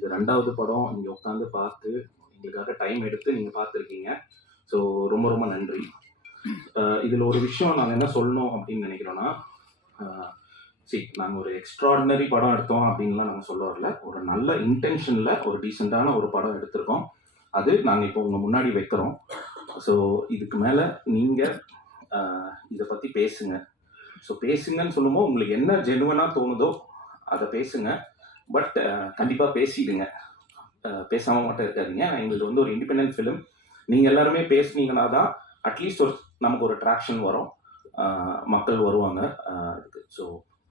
இது 2வது படம். இங்கே உட்காந்து பார்த்து எங்களுக்காக டைம் எடுத்து நீங்கள் பார்த்துருக்கீங்க. ஸோ ரொம்ப ரொம்ப நன்றி. இதில் ஒரு விஷயம் நாங்கள் என்ன சொல்லணும் அப்படின்னு நினைக்கிறோன்னா, நாங்கள் ஒரு எக்ஸ்ட்ராடினரி படம் எடுத்தோம் அப்படின்லாம் நாங்கள் சொல்ல வரல. ஒரு நல்ல இன்டென்ஷனில் ஒரு டீசெண்டான ஒரு படம் எடுத்திருக்கோம். அது நாங்கள் இப்போ உங்கள் முன்னாடி வைக்கிறோம். ஸோ இதுக்கு மேலே நீங்கள் இதை பற்றி பேசுங்க. ஸோ பேசுங்கன்னு சொல்லும்போது உங்களுக்கு என்ன ஜெனுவனாக தோணுதோ அதை பேசுங்க. பட் கண்டிப்பாக பேசிடுங்க, பேசாமல் மட்டும் இருக்காதீங்க. எங்களுக்கு வந்து ஒரு இண்டிபெண்டன்ட் ஃபிலிம். நீங்கள் எல்லாருமே பேசுனீங்கன்னா தான் அட்லீஸ்ட் நமக்கு ஒரு ட்ராக்ஷன் வரும், மக்கள் வருவாங்க இதுக்கு. So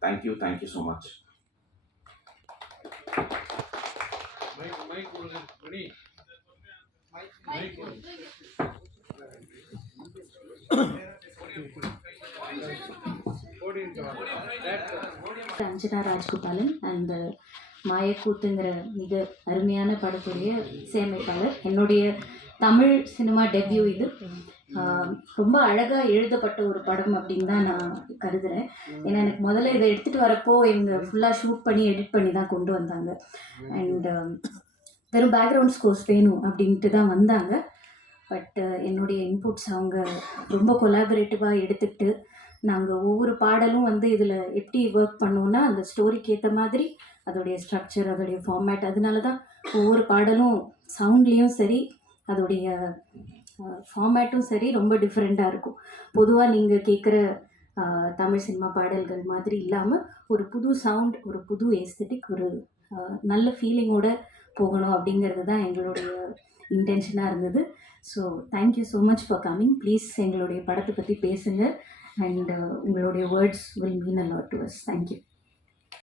thank you so much. Anjana Rajagopalan அந்த மாயக்கூத்துங்கிற மிக அருமையான படத்துடைய இசையமைப்பாளர். என்னுடைய தமிழ் சினிமா டெபியூ இது. ரொம்ப அழகாக எழுதப்பட்ட ஒரு படம் அப்படின்னு தான் நான் கருதுகிறேன். ஏன்னா எனக்கு முதல்ல இதை எடுத்துகிட்டு வரப்போ இவங்க ஃபுல்லாக ஷூட் பண்ணி எடிட் பண்ணி தான் கொண்டு வந்தாங்க. அண்ட் வெறும் பேக்ரவுண்ட் ஸ்கோர்ஸ் வேணும் அப்படின்ட்டு தான் வந்தாங்க. பட் என்னுடைய இன்புட்ஸ் அவங்க ரொம்ப கொலாபரேட்டிவாக எடுத்துக்கிட்டு நாங்கள் ஒவ்வொரு பாடலும் வந்து இதில் எப்படி ஒர்க் பண்ணோன்னா அந்த ஸ்டோரிக்கு ஏற்ற மாதிரி அதோடைய ஸ்ட்ரக்சர், அதோடைய ஃபார்மேட், அதனால தான் ஒவ்வொரு பாடலும் சவுண்ட்லேயும் சரி அதோடைய ஃபார்மேட்டும் சரி ரொம்ப டிஃப்ரெண்ட்டாக இருக்கும். பொதுவாக நீங்கள் கேட்குற தமிழ் சினிமா பாடல்கள் மாதிரி இல்லாமல் ஒரு புது சவுண்ட், ஒரு புது எஸ்தெட்டிக், ஒரு நல்ல ஃபீலிங்கோடு போகணும் அப்படிங்கிறது தான் எங்களுடைய இன்டென்ஷனாக இருந்தது. So thank you so much for coming. Please எங்களுடைய படத்தை பற்றி பேசுங்க. அண்ட் உங்களுடைய words will mean a lot to us. Thank you.